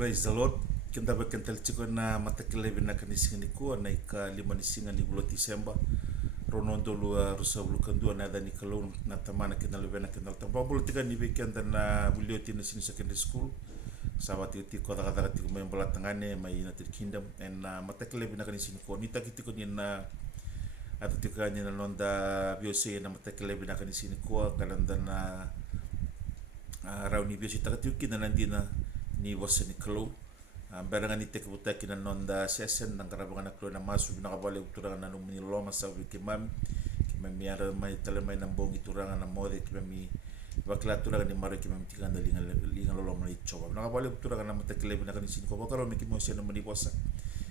Praise the Lord. Kita berkental ciko na matakilay na kanisingan ko na ika-5 ni bulan Disemba. Ronon dulu rusa bulu kandua na ada ni kalau na tamana kenal bena kenal tambah bulu tiga ni weekend na bulu ti na sini secondary school. Sabat ti ko kata ti may bola tangane may United Kingdom and matakilay na kanisingan ko. Nita kiti ko ni na at ti ka ni na londa biose na matakilay na kanisingan ko kalanda na raw ni biose takatiuki na nandina ni wasa ni kalau barangan ni tekabuta kina nonda session nang karabangan na klo na masu binakabali uturangan na numuni loma sa wikimam kimami ara may talamay ng bong iturangan na mode kimami bakla turangan ni maro kimami tikan da linga loloma na itsoba binakabali uturangan na matakilay binakanisin ko bakaro may kimosya na maniposa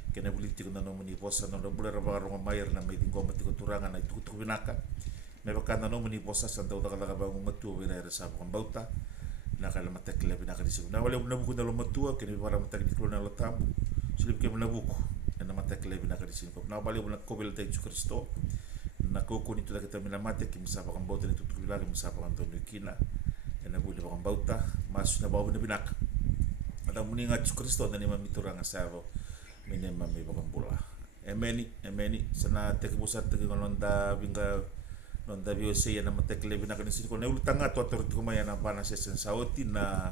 kina buliti ko na maniposa na bulan rabarong mayer na may tingko matiko turangan na itukutuk binaka may bakana no maniposa sa daw takalakabang umatu wira sa bakang bauta na kala matakila binakanisin na wala nabuko na lumatua kini para matakil na latambu silip kaya nabuko na matakila binakanisin ko na bali mo na kobel tayo Yesu Kristo na koko nito na kita minamate kimisapa kang bauta nito tukilala kimisapa kang tono kina na buli pa kang bauta mas na bawa na binak at ang muni nga Yesu Kristo na ni mamitura nga sabo minema may bakang bula emeni sana tekibusat tekingononda bingka nonda biose ya na matakile binakanisin ko na ulutanga to ator ko maya na pana sesen sauti na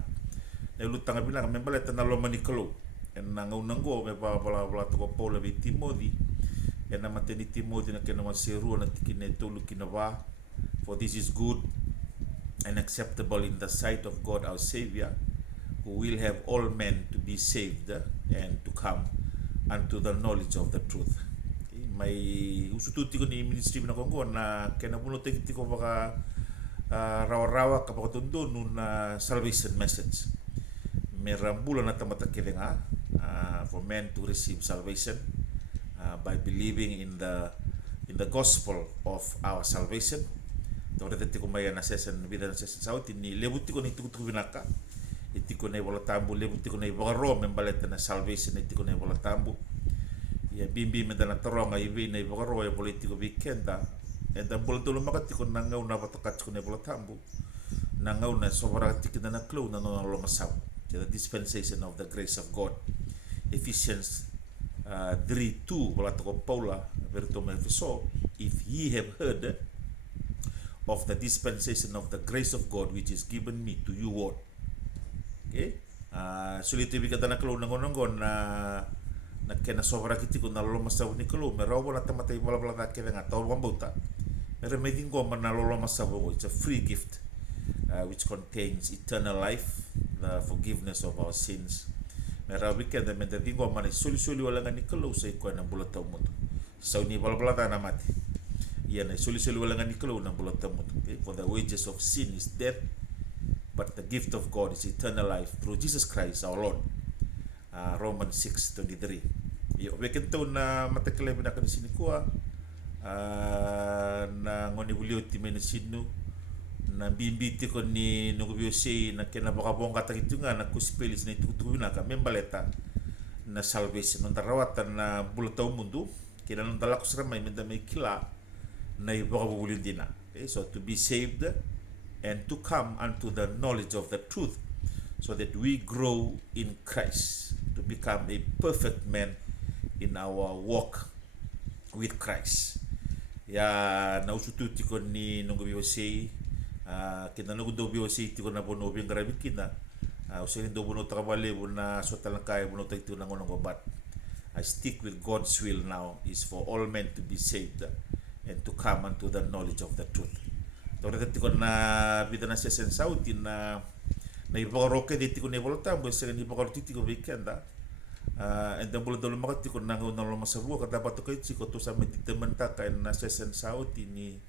ulutanga binak membaleta na loma ni kalo en na ngaunanggo me bala to ko pola bi Timothy en na mateni Timothy na kena maseru na tikine tulu kinaba for this is good and acceptable in the sight of God our Savior who will have all men to be saved and to come unto the knowledge of the truth. May usututi ko ni ministry na kongo na kena puno tekiti ko baka rawa-rawa kapag tundo na salvation message. May rambulo na tamatakili nga for men to receive salvation by believing in the gospel of our salvation. Tawag dati ko maya na session vida na session sa utin ni lebuti ko ni tukutuku binaka. Iti ko na iwala tambo lebuti ko na iwala rom membaleta na salvation iti ko na iwala tambo. Ya bimbi medana toronga ibi na ibagaro ya politiko bikenda enda boltolo makati ko nangaw na patakat ko na bolatambu nangaw na sobra tikina na klo na no lo masaw the dispensation of the grace of God Ephesians 3:2 bola to Paula verto Efeso if ye have heard of the dispensation of the grace of God which is given me to you all okay sulit ibigatan na klo nangonongon na kena sobra kiti ko nalolo masaw ni kalo merawa na tamatay wala kaya nga tawag ang bauta pero may tingko man nalolo masaw ko it's a free gift which contains eternal life the forgiveness of our sins merawa weekend may tingko man suli-suli wala nga ni kalo sa ikuan ng bulataw mo to sa ni wala na mati yan ay suli-suli wala nga ni kalo ng bulataw mo to okay? For the wages of sin is death but the gift of God is eternal life through Jesus Christ our Lord. Romans 6:23. Yo bekento na matakilay binakanisin ko na ngoni bulio ti menisino na bimbiti ko ni nugubiose na kinabakabong katakito nga na kuspelis na itutuwi na kami baleta na salvation ng tarawatan na bulataw mundo kinanong talakos ramay may kila na ibakabulin din na. Okay, so to be saved and to come unto the knowledge of the truth so that we grow in Christ to become a perfect man in our walk with Christ. Ya nausututi ko ni nung biwasi kita nung do biwasi ti ko na bono bing garabit kina usirin do bono takabali na so talangkay bono tayo nang unang gobat. I stick with God's will now is for all men to be saved and to come unto the knowledge of the truth. Tawag dati ko na bida na siya sensauti na ibagaroke diti ko na ibolta mo sa ni ibagaroke diti ko weekenda and then bulo dolo makati ko nangaw na lo masabu kada bato kay chiko to sa meditemente kay na sesen sauti ni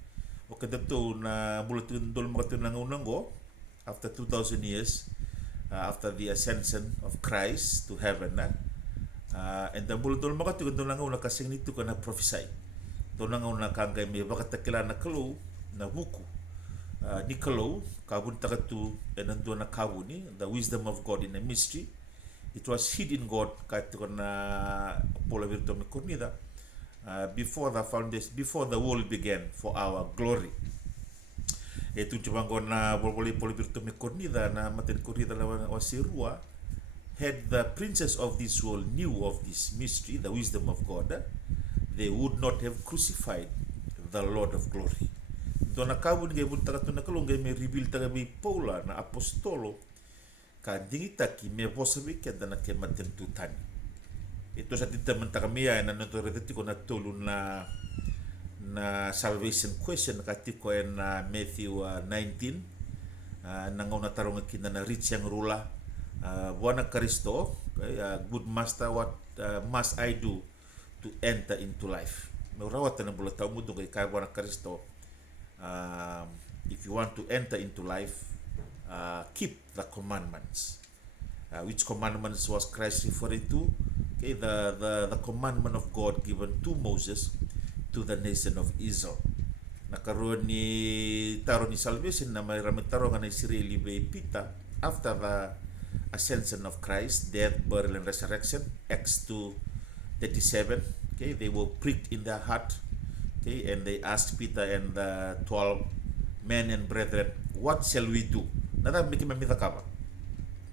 o kada to na bulo dolo makati nangaw nango after 2000 years after the ascension of Christ to heaven and then bulo dolo makati ko nangaw na kasing nito ko na prophesy to nangaw na kangay may bakatakila na kalo na buku Nicolo kabun takatu enanto na kabuni the wisdom of God in a mystery it was hid in God kahit ko na pola virto me cornida before the foundation before the world began for our glory etu cuma na boleh virto me cornida na maten cornida lawan wasirua had the princes of this world knew of this mystery, the wisdom of God, they would not have crucified the Lord of glory. Dona kabu nge bunta katuna kalunga me reveal taga bi Paula na apostolo ka dingita ki me vosabi ke dana ke matentu tani. Ito sa tita mentakamiya na notorete ko na tulu na salvation question katiko na Matthew 19 nangauna tarong kina na rich yang rula Buana Kristo, good master, what must I do to enter into life? Merawat na bula tao mo doon kay Buana Kristo. If you want to enter into life, keep the commandments. Which commandments was Christ referring to? Okay, the commandment of God given to Moses to the nation of Israel. Nakaroon ni taro ni salvation na may ramitaro nga na Israeli be pita after the ascension of Christ, death, burial, and resurrection. Acts 2:37. Okay, they were pricked in their heart. Okay, and they asked Peter and the 12 men and brethren, "What shall we do?" Nada miki mamita kaba.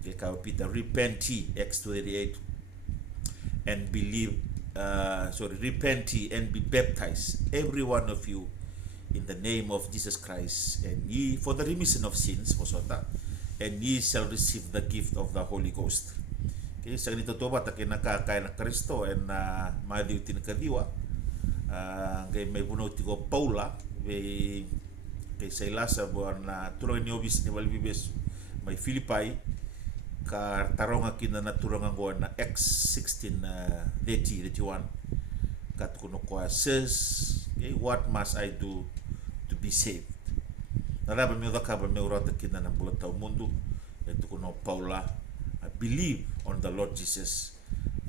Okay, kaba Peter, repent ye, Acts 2:38, and believe. Repent ye and be baptized, every one of you, in the name of Jesus Christ, and ye for the remission of sins, and ye shall receive the gift of the Holy Ghost. Okay, sa ganito to ba takin nakakaya na Kristo and Matthew tinakadiwa ngay may buno tigo Paula kay sa ilasa buwan na turang ni obis ni Walbibes may Philippi ka tarong akin na naturang ang na Acts 16:31 kat kuno ko says, okay, what must I do to be saved? Naraba mi udaka ba mi urata kina ng bulat tao mundo ito kuno Paula, believe on the Lord Jesus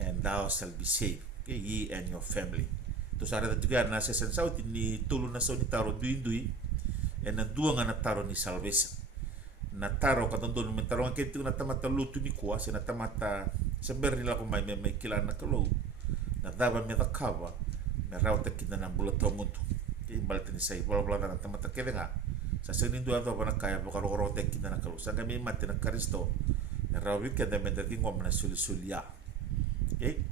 and thou shall be saved, okay, ye and your family. To sa rata tiga na sa sansawt ni tulo na sa ni taro duindui and ang duwa nga na taro ni salvation na taro katondo ni taro nga kiti na tamata lutu ni kuwa sa tamata saber nila ko may kilala na kalo na daba mi dakava na rauta kina ng bulat tao mundo kay balta ni say bla na tamata kede nga sa senin dua to bana kaya bokaro rote kina na kalo sa kami mati na Kristo na rawit kada medati ngom na sulisulia. Okay,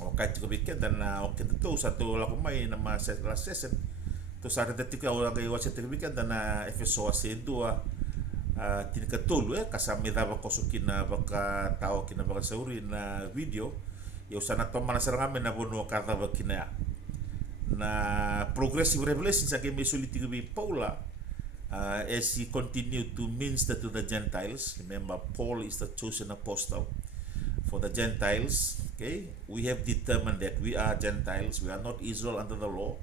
o kahit ko bikin dan na okay to sa to la ko may na last session to sa dati ka wala kay wasa tibikan dan na Efeso 2 tinikatulu kasama daba ko sukin na baka tao kina baka sauri na video yo sana to mana serang na bono kada bakina na progressive revelation sa kay may suliti bi Paula. As he continued to minister to the Gentiles, remember Paul is the chosen apostle for the Gentiles. Okay, we have determined that we are Gentiles. We are not Israel under the law.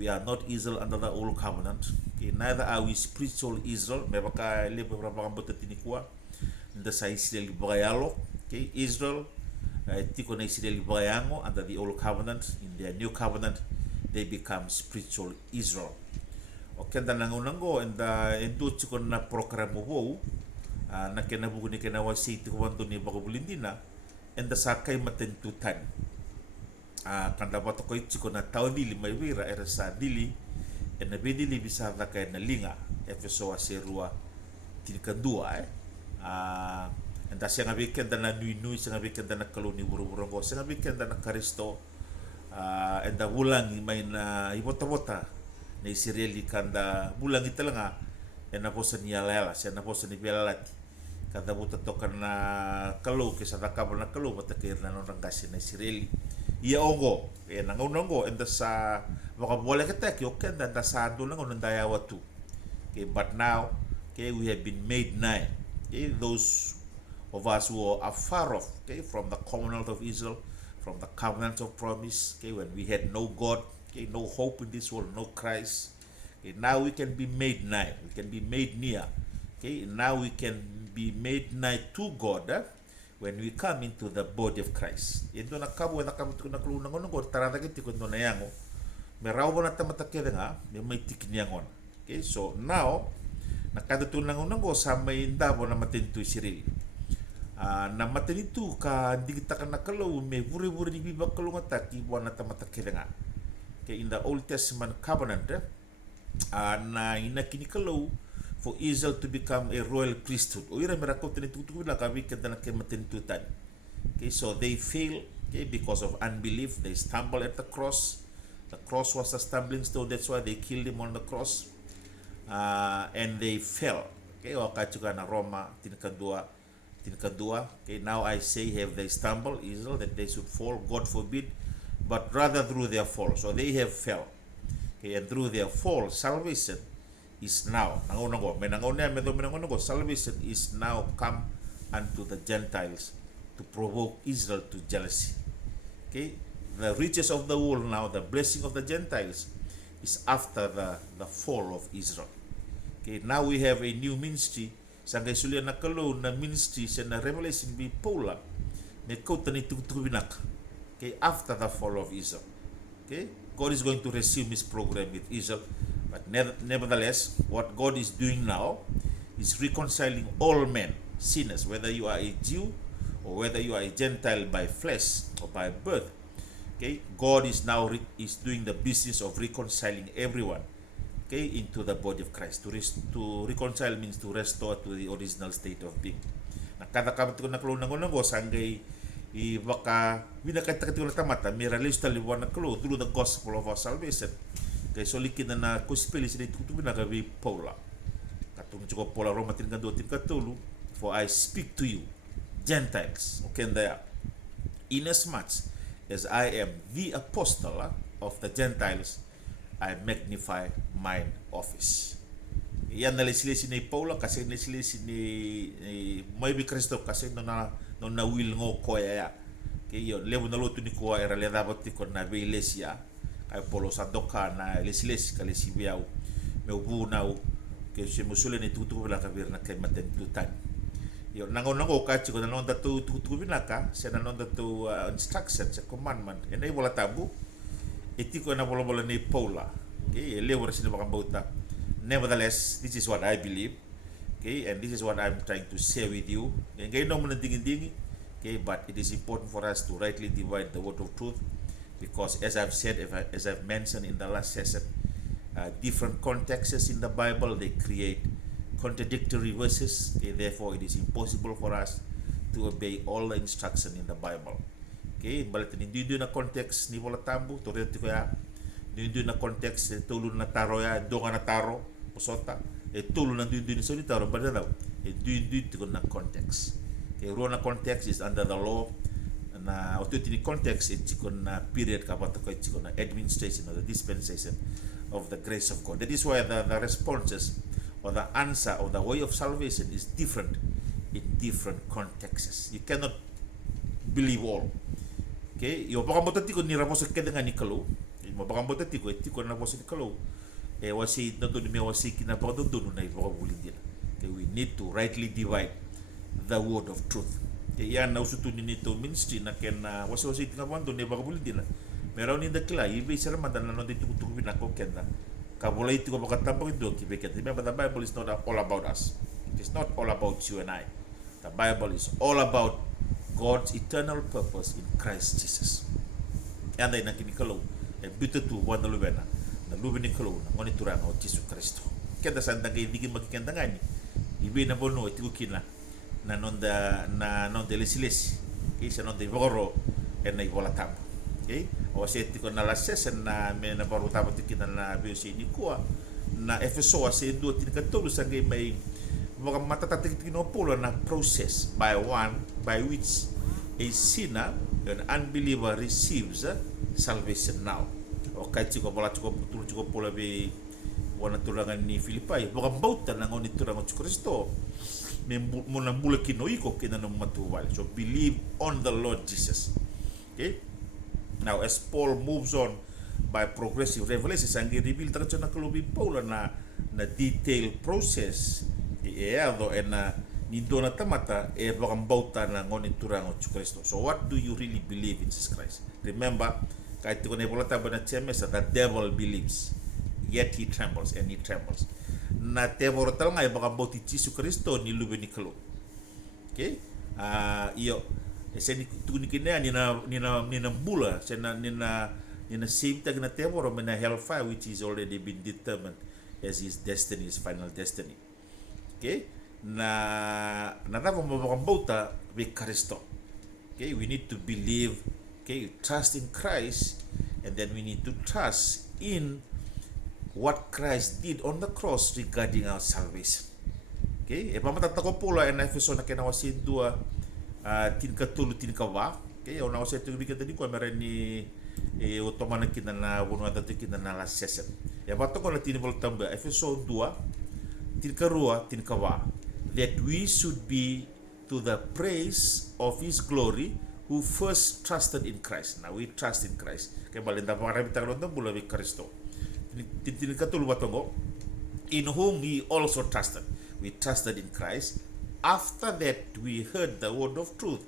We are not Israel under the old covenant. Okay, neither are we spiritual Israel. Mebaka lebo berapa kambote tinikwa. Nda sa Israel bagayalo. Okay, Israel tiko na Israel bagayango under the old covenant. In their new covenant, they become spiritual Israel. Okay, dan nangunanggo and endo chikon na program mo na kinabugo ni kinawasi ti kuwanto ni bakubulindina and sa kay matentutan kanda bato ko chikon na tao dili may wira era sa dili and na bidili bisa na kay na linga Efeso 2 tinikandua and siya nga biken dan na nui siya nga biken dan na kaluni buru-buru ko siya nga biken dan na Kristo and wulang may na ibota-bota na Israeli kanda bulang ita lang e na po sa niyalela siya na po sa niyalalati kada buta tokan na kalu kisa nakabal na kalu matakir na nung kasi na Israeli iya ongo e nangunongo and sa makabuwala kita okay and sa ando lang unang dayawa tu okay, but now okay, we have been made nigh, okay, those of us who are far off, okay, from the covenant of Israel, from the covenant of promise, okay, when we had no God, okay, no hope in this world, no Christ. Okay, now we can be made nigh. We can be made near. Okay, now we can be made nigh to God when we come into the body of Christ. Ito nakabu na kulunang ko tarata kiti kuno na yango. Meraw na tamatakya nga may tikniangon. Okay, so now nakatutunan ko sa may indabo na matinto siril. Na matinitu ka hindi kita ka nakalaw may buri-buri ni bibak kalungata kibuan na tamatakya nga. Okay, in the Old Testament covenant na inakinikalaw for Israel to become a royal priesthood. O ira merakot na tutuwi lang kami kada na kay matintutan. Okay, so they fail, okay, because of unbelief. They stumble at the cross. The cross was a stumbling stone. That's why they killed him on the cross. And they fell. Okay, wakachuka na Roma tinikadua. Okay, now I say, have they stumbled, Israel, that they should fall? God forbid. But rather through their fall. So they have fell. Okay, and through their fall, salvation is now. Salvation is now come unto the Gentiles to provoke Israel to jealousy. Okay, the riches of the world now, the blessing of the Gentiles, is after the fall of Israel. Okay, now we have a new ministry. Sangay sulia na kalo na ministry sa na revelation bi Paula. Ne kota ni tutubinak. Okay, after the fall of Israel. Okay, God is going to resume his program with Israel. But nevertheless, what God is doing now is reconciling all men, sinners, whether you are a Jew or whether you are a Gentile by flesh or by birth. Okay, God is now is doing the business of reconciling everyone, okay, into the body of Christ. To reconcile means to restore to the original state of being. Nakata-kabat ko na kalo nangonango sanggay i baka binakita ko na tamata mira lista liwan na kalo through the gospel of our salvation. Kay solikin na kuspeli sila tutubi na gabi Paula. Katong juga Paula Roma tin katulu, for I speak to you, Gentiles, okay, there, inasmuch as I am the apostle of the Gentiles, I magnify mine office. Yan nalisilisi ni Paula kasi nalisilisi ni may bi Kristo kasi no na will ngo koya ya. Kaya yun, lewo na luto ni kuwa era le dapat ko na beilesia. Kay Polo sa doka na lisilis kalisi biyaw. Me ubunau ke se musule ni tutu bela kabir na kay maten tutan. Yo nango ka chiko na nonda tutu binaka, se na nonda tu instructions, commandment. And ay wala tabu. Etiko na bola ni Paula. Okay, lewo sila bakambauta. Nevertheless, this is what I believe. Okay, and this is what I'm trying to share with you. Ngayon mo na dingin-dingin. Okay, but it is important for us to rightly divide the word of truth, because as I've said, as I've mentioned in the last session, different contexts in the Bible, they create contradictory verses. Okay, therefore, it is impossible for us to obey all the instruction in the Bible. Okay, balik hindi na context ni wala tambo, toreti ko ya. Hindi na context tulo na taro ya, donga na taro, posota. Tulo na hindi ni solita taro ba daw. Hindi ko na context. Okay, rona context is under the law. Na otutini context it's na period kabato ko it's na administration or the dispensation of the grace of God. That is why the responses or the answer or the way of salvation is different in different contexts. You cannot believe all. Okay, yo baka mo tati ko ni ramos ka dengan ni kalo. Mo baka mo tati ko etiko na ramos ni kalo. Wasi nanto ni wasi kina pa doon na ibo bulin din. Okay, we need to rightly divide the word of truth. Yan na usuto nito ministry na ken wasi tinga wando ne baka bulin din. Meron ni dakla ibe sira madan na dito tutubi na ko kenda. Kabulay tiko baka tampang do kibeket. Remember, the Bible is not all about us. It's not all about you and I. The Bible is all about God's eternal purpose in Christ Jesus. Yan ay nakinikalaw. Bito tu wanda lubena. Na lubeni kalaw na monitorang o Jesus Kristo. Kenda sandang kayo hindi magkikenda nga ni. Ibe na bono ito kina na nonda lesiles. Okay, sa nonda iboro na ibola tamo. Okay? O sa ito ko na lases na may nabaru tamo tikina na biyosi ni kuwa na Efeso sa ito tinikatulo sa ngay may mga matatatik pula na process by which a sinner, an unbeliever, receives salvation now. O kahit siko pula bi wana tulangan ni Filipai, baka bauta na ngon itulangan si Kristo, muna mula kinoiko kina ng matuwal. So believe on the Lord Jesus. Okay? Now as Paul moves on by progressive revelation, ang i-reveal talaga na kalubi Paul na detailed process do na nindo na tamata bakang bauta na ngon iturang o Kristo. So what do you really believe in Jesus Christ? Remember, kahit ko na ibolata ba na tiyemesa, the devil believes, yet he trembles and he trembles. Na teborotal nga bakang bauti Jesus Kristo ni lube ni kalo. Okay? Iyo sa ni kina ni na bula sa ni na same tag na teboro na hellfire, which is already been determined as his destiny, his final destiny. Okay? Na natapos mabakang bauta bi Kristo. Okay, we need to believe, okay, trust in Christ, and then we need to trust in what Christ did on the cross regarding our salvation. Okay, e pamatata ko pula en Efeso na kena wasin dua tin katulu tin kawa. Okay, ona wasa tu bikata di ko mera ni o tomana kina na wono ata tu kina na la session. Ya bato ko na tin vol tamba Efeso 2 tin karua tin kawa, that we should be to the praise of his glory who first trusted in Christ. Now we trust in Christ. Kaya balenda para bitang nonton bula bi Kristo. Tin katulu batongo, in whom he also trusted. We trusted in Christ. After that, we heard the word of truth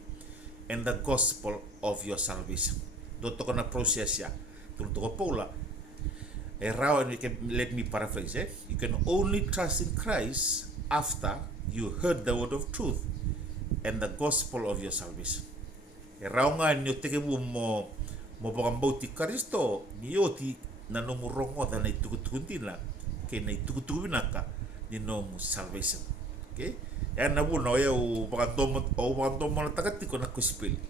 and the gospel of your salvation. Doto ko na proses ya. Tulto ko Paula. Let me paraphrase. You can only trust in Christ after you heard the word of truth and the gospel of your salvation. Nga nyo teke mo pakambauti Kristo niyo ti nanumurongo na itukutukuntina kaya na itukutukunaka ni no salvation. Okay? Yan na po, o pakantomo na takati ko na gospel.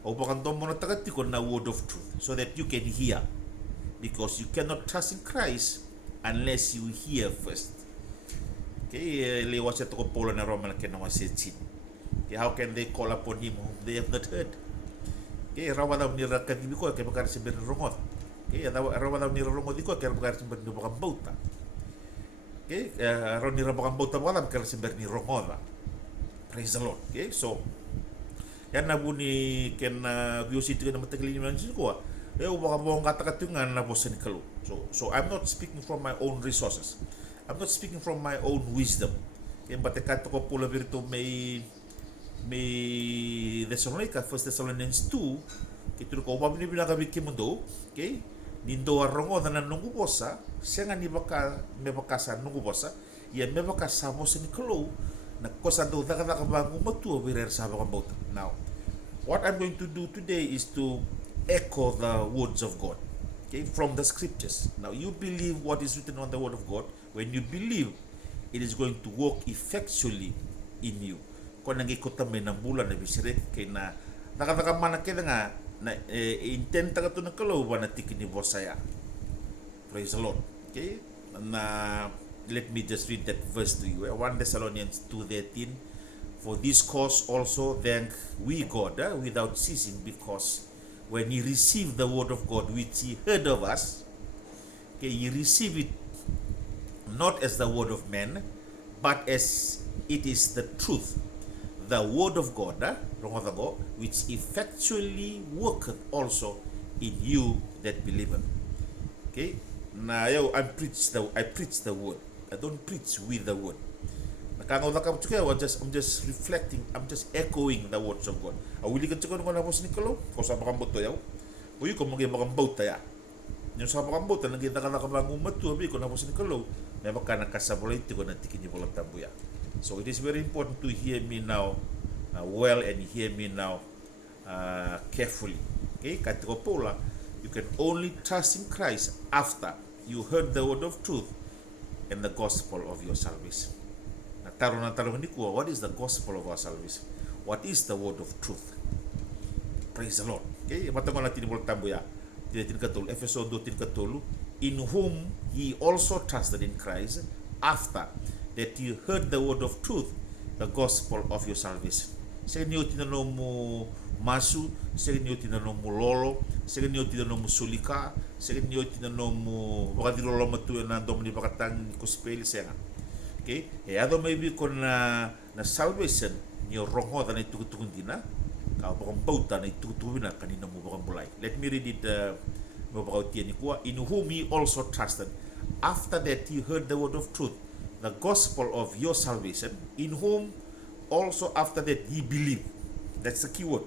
O pakantomo na takati ko na word of truth, so that you can hear. Because you cannot trust in Christ unless you hear first. Okay? Lewa siya ko polo na Roman kena wasetsin. Okay? How can they call upon him whom they have not heard? Okay? Rawa daw ni rakatibi ko, kaya makara siya rongot. Okay? Rawa daw ni rongot ko, kaya makara siya bakambauta. Okay, ron ni rabakang bauta mo alam kaya simber ni rongoda. Praise the Lord. Okay, so yan na po ni ken viosity na matagalin naman siya ko. Baka mo kata-katungan na po sa nikalo. So I'm not speaking from my own resources. I'm not speaking from my own wisdom. Kaya batikato ko pula virto may Thessalonica, 1 Thessalonians 2, kito ko upam ni binakabik kimundo, okay? Nindo arongo na nungu bosa, siya nga may bakasa nungu bosa, yan may bakasa mo sa nikalo, nagkosa daw nakakabango matuwa wirer sa bakambauta. Now, what I'm going to do today is to echo the words of God, okay, from the scriptures. Now, you believe what is written on the word of God. When you believe, it is going to work effectually in you. Kung nangikota may ng bulan na bisire, kaya na nakakamana kaya nga, na intenta ka ito ng kalooban na tikin ni Bosaya. Praise the Lord. Okay? Na let me just read that verse to you. 1 Thessalonians 2:13. For this cause also thank we God without ceasing, because when ye receive the word of God which ye heard of us, okay, ye receive it not as the word of men, but as it is the truth, the word of God, which effectually worketh also in you that believe. Okay? Now I preach the word. I don't preach with the word. I'm just reflecting, I'm just echoing the words of God. Awili ka tsaka nung napos ni Kalo, kung sa makamboto yaw, uy kung mga makambota ya. Yung sa makambota, nagkita ka nakabangong matu, abi kung napos ni Kalo, may maka nakasabulay, tiko na tikin yung walang tambuya. So it is very important to hear me now well and hear me now carefully. Okay, katiko pula, you can only trust in Christ after you heard the word of truth and the gospel of your salvation. Nataro ni ko, what is the gospel of our salvation? What is the word of truth? Praise the Lord. Okay, matamo natin mo tambuya. Tin katulu, Efeso 2 tin katulu, in whom ye also trusted in Christ after that you heard the word of truth, the gospel of your salvation. Sa inyo tinanong mo masu, sa inyo tinanong mo lolo, sa inyo tinanong mo sulika, sa inyo tinanong mo baka di lolo matuya na doon ni bakatang kuspeli siya nga. Okay? Ado maybe ko na salvation niyo rongo na itukutukun din na kao bakang bauta na itukutukun na kanina mo bakang bulay. Let me read it mo bakang tiyan ni kuwa. In whom he also trusted. After that he heard the word of truth, the gospel of your salvation, in whom also after that he believed. That's the key word.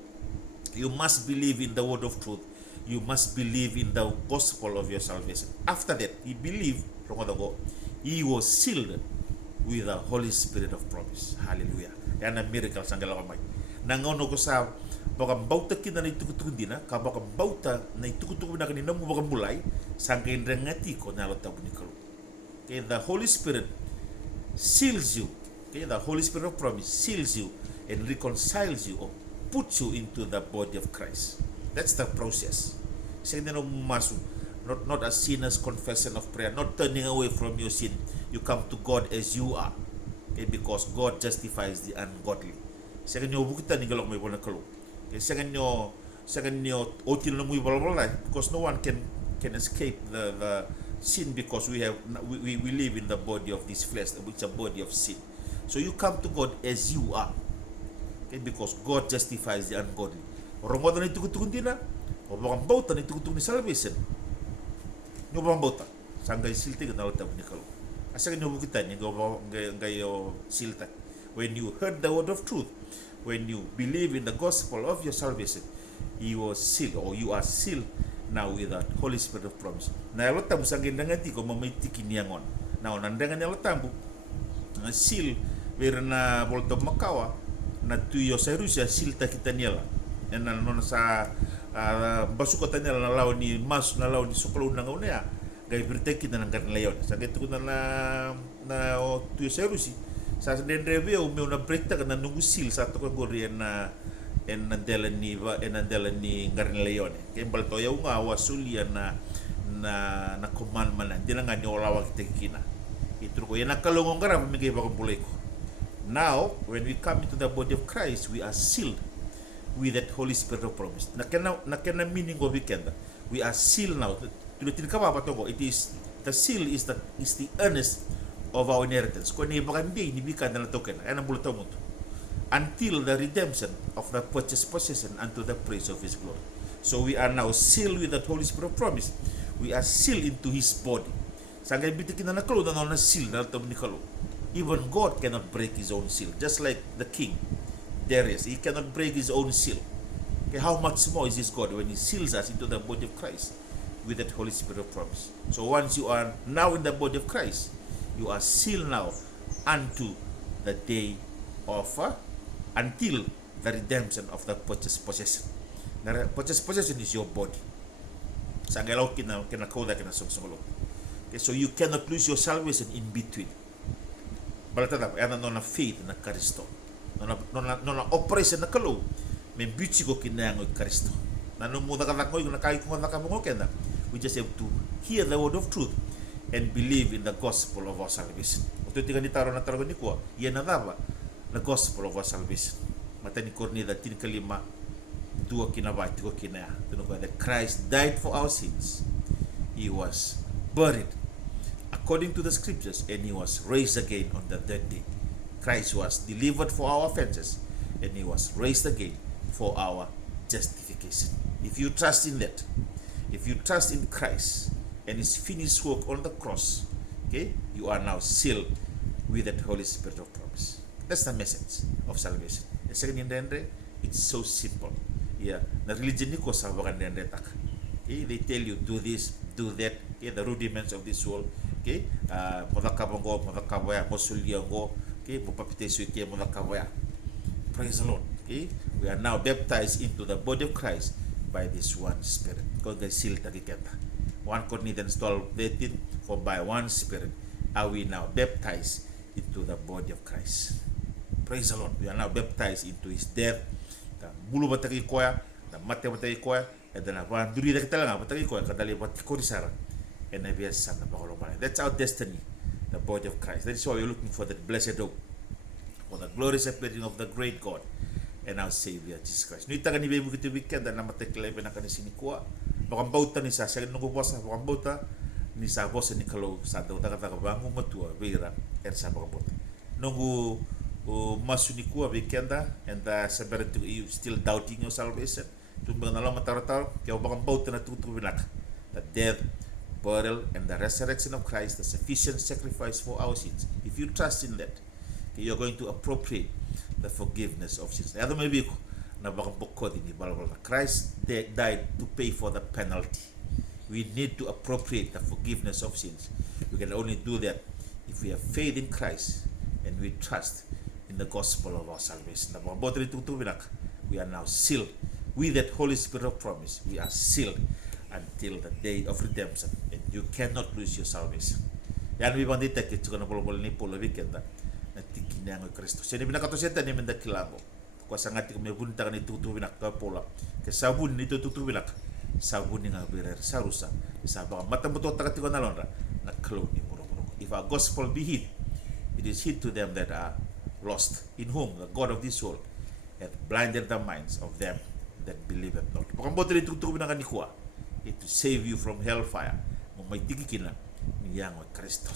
You must believe in the word of truth. You must believe in the gospel of your salvation. After that, he believed, he was sealed with the Holy Spirit of promise. Hallelujah. Yan ang miracle sa galaw kamay. Nangono ko sa bakang bauta kita na itukutukun din na, kabakang bauta na itukutukun na kanina mo bakang mulay, sa kainrangati ko na lotaw ni kalu. Okay, the Holy Spirit seals you. Okay, the Holy Spirit of promise seals you and reconciles you, or put you into the body of Christ. That's the process. Not a sinner's confession of prayer, not turning away from your sin. You come to God as you are. Okay, because God justifies the ungodly. Second nyo bukita ni galok may bona kalu. Okay, second nyo otin na muy balbalay, because no one can escape the sin, because we live in the body of this flesh, which is a body of sin. So you come to God as you are. Okay, because God justifies the ungodly. Orang mo na itukutukun din na, o bakang bauta na itukutukun ni salvation. Nyo bakang bauta, sanggay silti ka nalatab ni kalu. Asa ka nyo bukita ni gayo silta. When you heard the word of truth, when you believe in the gospel of your salvation, you are sealed, or you are sealed now with that Holy Spirit of promise. Na yalotam sanggay nangati ko mamaiti kiniangon. Now nandangan yalotambu, seal wera na volta makawa na tuyo sa Rusia silta kita niela. Na non sa basuko ta niela na law ni mas na law ni suklo na ngauna gay berteki na nang leon. Sa gitu na tuyo sa Rusia sa den review me una brekta kana nungu seal sa to ko na en nandela ni ngarn leon. Kembal to yaw nga wasulia na commandment na dila nga ni olawa kita kina. Itu ko yana kalungong kara pamigay ba ko bulay ko. Now, when we come into the body of Christ, we are sealed with that Holy Spirit of promise. Nakena meaning of weekend. We are sealed now. Tulutin ka pa ko. It is the seal is the earnest of our inheritance. Kung ni bakandi ni bikan na token. Ayan ang bulutaw mo to. Until the redemption of the purchased possession unto the praise of His glory. So we are now sealed with that Holy Spirit of promise. We are sealed into His body. Sangay bitikin na nakalo na seal na ni kalo. Even God cannot break His own seal. Just like the king, Darius, he cannot break his own seal. Okay, how much more is this God when He seals us into the body of Christ with that Holy Spirit of promise? So once you are now in the body of Christ, you are sealed now unto the day of, until the redemption of the purchased possession. The purchased possession is your body. Sangalaw kinakauda kinasungsungalo. Okay, so you cannot lose your salvation in between. Balatata yana nona faith na Kristo. Nona operation na kalau membuci ko kinango Kristo. Nanu muda katakoy na kai ko na kamo kenda. We just have to hear the word of truth and believe in the gospel of our salvation. Oto tiga ni taro na taro ni ko, yana daba the gospel of our salvation. Mata ni kornida tin kalima dua kinabati ko kinaya. Tuno ko that Christ died for our sins. He was buried according to the scriptures, and He was raised again on the third day. Christ was delivered for our offenses, and He was raised again for our justification. If you trust in that, if you trust in Christ and His finished work on the cross, okay, you are now sealed with that Holy Spirit of promise. That's the message of salvation. The second in the it's so simple. Yeah, the religion ni ko sa bagan dendre tak. Okay, they tell you do this, do that. Okay, the rudiments of this world. Okay, modakabongo, modakabaya, mosuliango. Okay, mopapitesu ke modakabaya. Praise the Lord. Okay, we are now baptized into the body of Christ by this one Spirit. Kau gay seal takiketa. 1 Corinthians 12:18. For by one Spirit are we now baptized into the body of Christ. Praise the Lord. We are now baptized into His death. Bulu bataki koya, the mate bataki koya, and then avan duri kita lang bataki koya kadali batikori sara. And that's our destiny, the body of Christ. That is why we're looking for that blessed hope, for the glorious appearing of the great God and our Savior Jesus Christ. Nui taga ni bebu kita weekend dan nama teklebe na kani sini kuah. Bakang bauta ni sa second nunggu puasa, bakang bauta ni sa bosa ni kalau sa daw taga bangun matua beira sa bakang bauta. Nunggu masu ni kuah weekend and sabar you still doubting your salvation. Tumbang nalang matar-tar kaya bakang bauta na tutu binak. The death, burial, and the resurrection of Christ, the sufficient sacrifice for our sins. If you trust in that, you're going to appropriate the forgiveness of sins. Ado may biko na bakang bukod ini balabal na Christ died to pay for the penalty. We need to appropriate the forgiveness of sins. We can only do that if we have faith in Christ and we trust in the gospel of our salvation. Na bakang bukod ito binak, we are now sealed with that Holy Spirit of promise. We are sealed until the day of redemption, and you cannot lose your salvation. Yan mi bang ditek itu kana bol ni polo weekend na tikinang Kristo. Sini binakato siya ni menda kilabo. Kwa sangati kami bunta kan itu binak ka pola. Ke sabun itu binak. Sabun nga berer sarusa. Sabang mata betul takati ko nalonra. Na klo ni muro. If a gospel be hid, it is hid to them that are lost, in whom the God of this world hath blinded the minds of them that believe it not. Pakang boto itu binak ni kuah. It to save you from hellfire. May tigikin lang. Niyang Kristus.